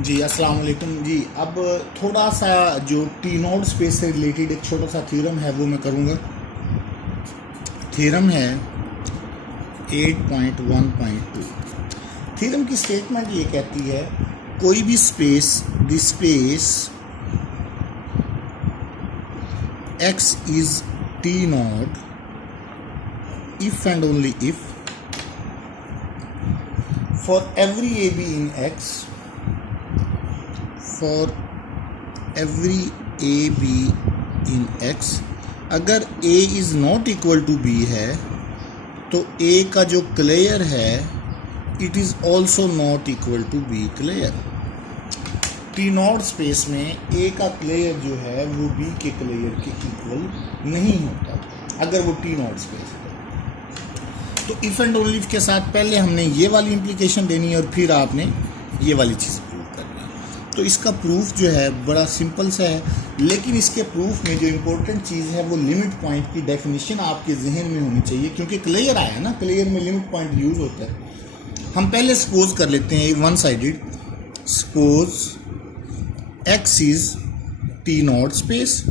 जी अस्सलाम वालेकुम जी। अब थोड़ा सा जो टी नोड स्पेस से रिलेटेड एक छोटा सा थ्योरम है वो मैं करूँगा। थ्योरम है 8.1.2। थ्योरम की स्टेटमेंट ये कहती है कोई भी space the space x is T node if and only if for every AB in X, for every AB in X, अगर A is not equal to B है तो A का जो क्लेयर है it is also not equal to B closure. T naught space में A का clear जो है वो B के क्लेयर के इक्वल नहीं होता अगर वो टी नॉट स्पेस है। तो इफ़ एंड ओनली के साथ पहले हमने ये वाली इम्प्लीकेशन देनी है और फिर आपने ये वाली चीज़ प्रूव करनी है। तो इसका प्रूफ जो है बड़ा सिंपल सा है, लेकिन इसके प्रूफ में जो इम्पोर्टेंट चीज़ है वो लिमिट पॉइंट की डेफिनेशन आपके जहन में होनी चाहिए, क्योंकि क्लियर आया ना, क्लियर में लिमिट पॉइंट यूज़ होता है। हम पहले सपोज कर लेते हैं one sided, suppose X is T naught space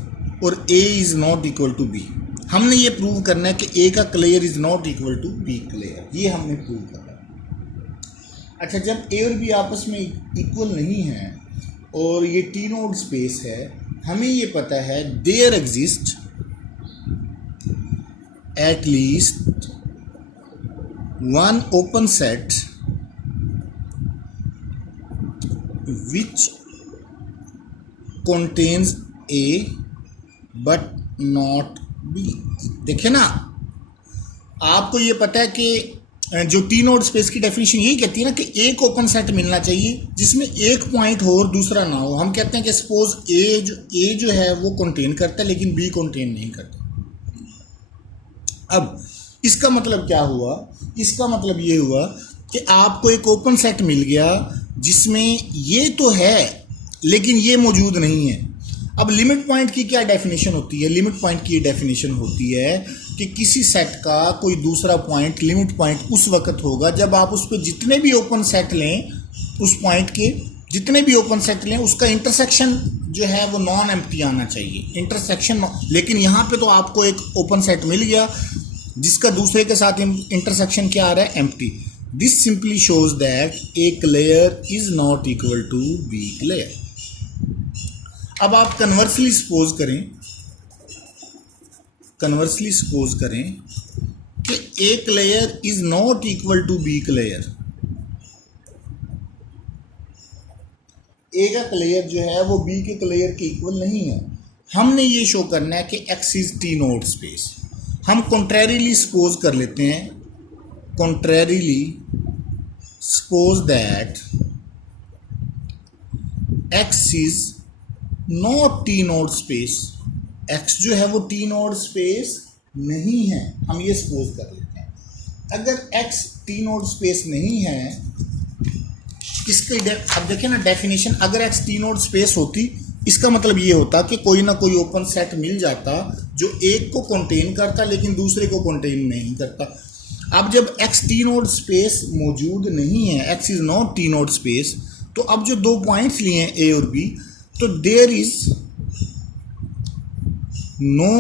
और A is not equal to B. हमने ये प्रूव करना है कि ए का clear is not equal to B clear, ये हमने प्रूव करना है। अच्छा, जब ए और बी आपस में इक्वल नहीं है और ये टी नोड स्पेस है, हमें ये पता है there exist at least one open set which contains A but not B। देखिए ना, आपको ये पता है कि जो टी नोड स्पेस की डेफिनेशन यही कहती है ना कि एक ओपन सेट मिलना चाहिए जिसमें एक पॉइंट हो और दूसरा ना हो। हम कहते हैं कि सपोज ए जो है वो कंटेन करता है लेकिन बी कंटेन नहीं करता। अब इसका मतलब क्या हुआ? इसका मतलब ये हुआ कि आपको एक ओपन सेट मिल गया जिसमें ये तो है लेकिन ये मौजूद नहीं है। अब लिमिट पॉइंट की क्या डेफिनेशन होती है? लिमिट पॉइंट की डेफिनेशन होती है कि किसी सेट का कोई दूसरा पॉइंट लिमिट पॉइंट उस वक्त होगा जब आप उस पर जितने भी ओपन सेट लें, उस पॉइंट के जितने भी ओपन सेट लें, उसका इंटरसेक्शन जो है वो नॉन एम्प्टी आना चाहिए, इंटरसेक्शन। लेकिन यहाँ पे तो आपको एक ओपन सेट मिल गया जिसका दूसरे के साथ इंटरसेक्शन क्या आ रहा है? Empty. This simply shows that A clear is not equal to B clear. अब आप कन्वर्सली सपोज करें कि A clear is not equal to B clear. A का क्लेयर जो है वो बी के क्लेयर के इक्वल नहीं है। हमने ये शो करना है कि X is T naught space. हम कॉन्ट्रेरिली सपोज कर लेते हैं, contrarily suppose that X is not T naught space. X जो है वो टी नोड स्पेस नहीं है, हम ये सपोज कर लेते हैं। अगर एक्स टी नोड स्पेस नहीं है, इसके अब देखिए ना डेफिनेशन, अगर एक्स टी नोड स्पेस होती इसका मतलब ये होता कि कोई ना कोई ओपन सेट मिल जाता जो एक को कंटेन करता लेकिन दूसरे को कंटेन नहीं करता। अब जब एक्स टी नोड स्पेस मौजूद नहीं है, x is not T naught space, तो अब जो दो पॉइंट्स लिए हैं ए और बी, तो there is no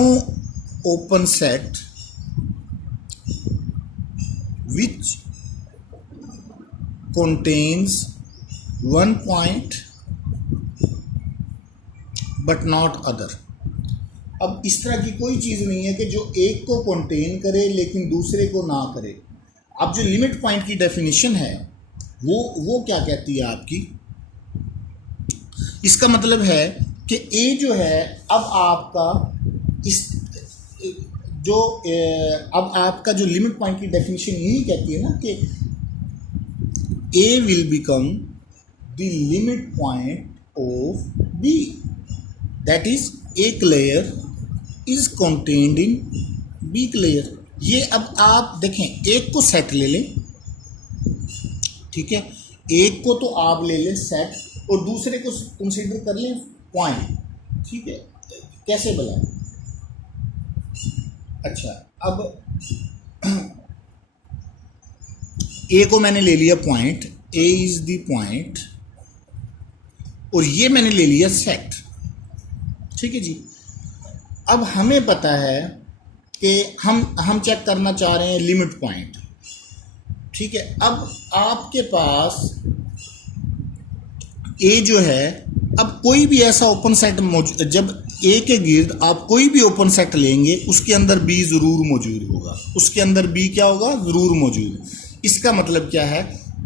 open set which contains one point but not other। अब इस तरह की कोई चीज़ नहीं है कि जो एक को कंटेन करे लेकिन दूसरे को ना करे। अब जो लिमिट पॉइंट की डेफिनेशन है वो क्या कहती है आपकी? इसका मतलब है कि ए जो है अब आपका अब आपका जो लिमिट पॉइंट की डेफिनेशन यही कहती है ना कि A will become the limit point of B, that is A layer is contained in B layer। ये अब आप देखें, एक को सेट ले लें, ठीक है, एक को तो आप ले लें सेट और दूसरे को कंसीडर कर लें पॉइंट, ठीक है। कैसे बनाएं? अच्छा, अब ए को मैंने ले लिया point, A is the point और ये मैंने ले लिया सेट। ठीक है जी। अब हमें पता है कि हम चेक करना चाह रहे हैं लिमिट पॉइंट। ठीक है, अब आपके पास ए जो है, अब कोई भी ऐसा ओपन सेट जब ए के गिर्द आप कोई भी ओपन सेट लेंगे उसके अंदर बी जरूर मौजूद होगा, उसके अंदर बी क्या होगा, जरूर मौजूद। इसका मतलब क्या है,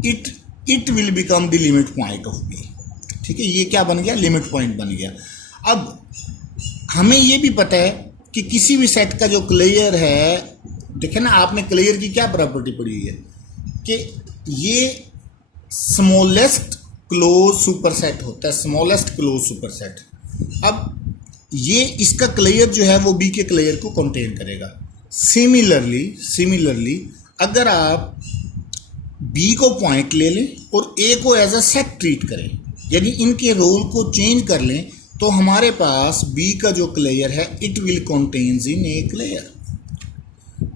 it will become the limit point of B. ठीक है, ये क्या बन गया, लिमिट पॉइंट बन गया। अब हमें ये भी पता है कि किसी भी सेट का जो क्लियर है, देखे ना आपने क्लियर की क्या प्रॉपर्टी पढ़ी है कि ये स्मॉलेस्ट क्लोज सुपरसेट होता है, स्मॉलेस्ट क्लोज सुपरसेट। अब ये इसका क्लियर जो है वो बी के क्लियर को कंटेन करेगा। सिमिलरली अगर आप बी को पॉइंट ले लें और ए को एज अ सेट ट्रीट करें, यानी इनके रोल को चेंज कर लें, तो हमारे पास बी का जो क्लियर है it will contains in A clear.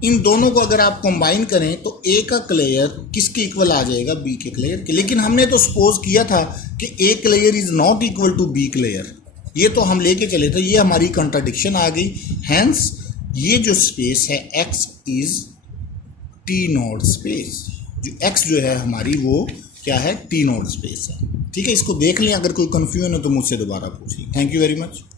इन दोनों को अगर आप कंबाइन करें तो ए का क्लियर किसके इक्वल आ जाएगा, बी के क्लियर के। लेकिन हमने तो सपोज किया था कि A clear is not equal to B clear, ये तो हम लेके चले थे, ये हमारी कंट्राडिक्शन आ गई। हैंस ये जो स्पेस है x is T naught space, जो एक्स जो है हमारी वो क्या है, टी नॉट स्पेस है। ठीक है, इसको देख लें, अगर कोई कंफ्यूजन है तो मुझसे दोबारा पूछिए। Thank you very much.